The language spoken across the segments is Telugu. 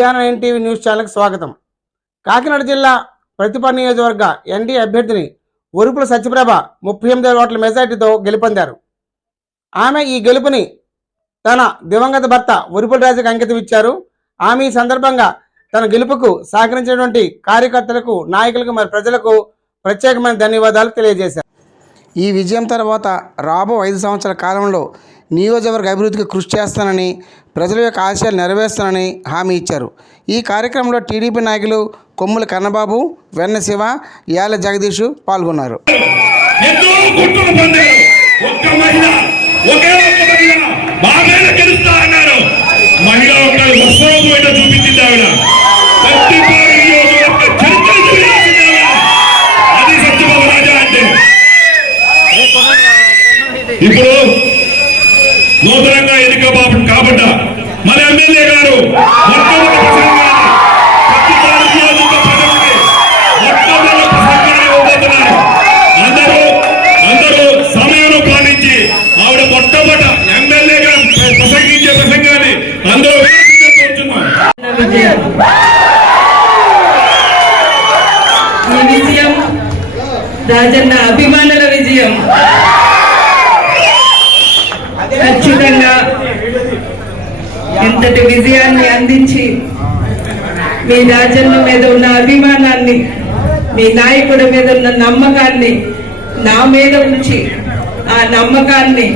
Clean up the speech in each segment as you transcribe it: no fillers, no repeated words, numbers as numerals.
విజయనగరం టీవీ న్యూస్ ఛానల్కి స్వాగతం. కాకినాడ జిల్లా ప్రతిపాడు నియోజకవర్గ ఎన్డీ అభ్యర్థిని ఒరుపుల సత్యప్రభ 38 ఓట్ల మెజార్టీతో గెలుపొందారు. ఆమె ఈ గెలుపుని తన దివంగత భర్త ఒరుపుల రాజుకి అంకితం ఇచ్చారు. ఆమె ఈ సందర్భంగా తన గెలుపుకు సహకరించినటువంటి కార్యకర్తలకు, నాయకులకు, మరి ప్రజలకు ప్రత్యేకమైన ధన్యవాదాలు తెలియజేశారు. ఈ విజయం తర్వాత రాబో 5 సంవత్సరాల కాలంలో నియోజకవర్గ అభివృద్ధికి కృషి చేస్తానని, ప్రజల యొక్క ఆశయాలు నెరవేరుస్తానని హామీ ఇచ్చారు. ఈ కార్యక్రమంలో టీడీపీ నాయకులు కొమ్ముల కన్నబాబు, వెన్న శివ, యాల జగదీష్ పాల్గొన్నారు. ఇప్పుడు నూతనంగా ఎన్నిక కాబట్టి మన ఎమ్మెల్యే గారు అందరూ సమయంలో పాటించి ఆవిడ మొట్టమొదట ఎమ్మెల్యేగా ప్రసంగించే ప్రసంగాన్ని అందరూ ఈ విజయం రాజన్న అభిమానుల విజయం. ఖచ్చితంగా ఇంతటి విజయాన్ని అందించి మీ రాజన్న మీద ఉన్న అభిమానాన్ని, మీ నాయకుడి మీద ఉన్న నమ్మకాన్ని నా మీద ఉంచి ఆ నమ్మకాన్ని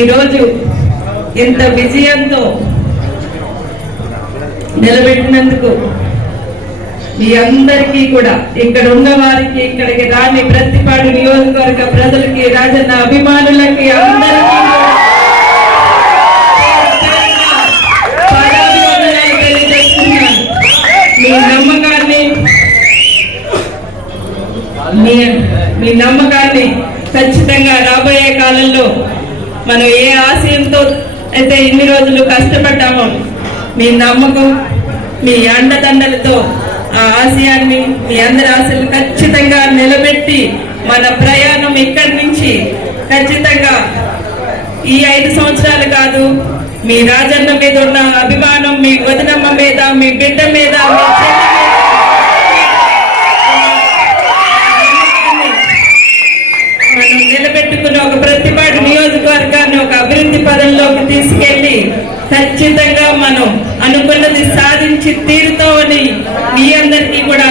ఈరోజు ఇంత విజయంతో నిలబెట్టినందుకు మీ అందరికీ కూడా, ఇక్కడ ఉన్న వారికి, ఇక్కడికి రాని ప్రతిపాడు నియోజకవర్గ ప్రజలకి, రాజన్న అభిమానులకి అందరికీ మీ నమ్మకాన్ని ఖచ్చితంగా రాబోయే కాలంలో మనం ఏ ఆశయంతో అయితే ఇన్ని రోజులు కష్టపడ్డామో, మీ నమ్మకం, మీ అండదండలతో ఆ ఆశయాన్ని, మీ అందరి ఆశలు ఖచ్చితంగా నిలబెట్టి మన ప్రయాణం ఇక్కడి నుంచి ఖచ్చితంగా ఈ 5 సంవత్సరాలు కాదు, మీ రాజన్న మీద ఉన్న అభిమానం, మీ వదినమ్మ మీద, మీ బిడ్డ మీద, మనం నిలబెట్టుకున్న ఒక ప్రతిపాడు నియోజకవర్గాన్ని ఒక అభివృద్ధి పదంలోకి తీసుకెళ్లి ఖచ్చితంగా మనం అనుకున్నది సాధించి తీరుతామని మీ అందరికీ కూడా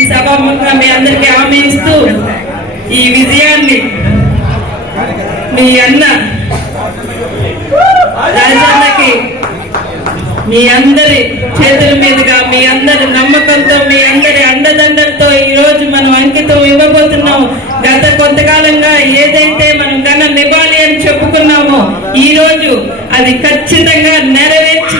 ఈ సభాముఖంగా మీ అందరికీ హామీ ఇస్తూ, ఈ విజయాన్ని మీ అన్న రాజన్నకి మీ అందరి చేతుల మీదుగా, మీ అందరి నమ్మకంతో, మీ అందరి అండదండలతో ఈ రోజు మనం అంకితం ఇవ్వబోతున్నాం. గత కొంతకాలంగా ఏదైతే మనం ఘన నివాళి అని చెప్పుకున్నామో, ఈ రోజు అది ఖచ్చితంగా నెరవేర్చి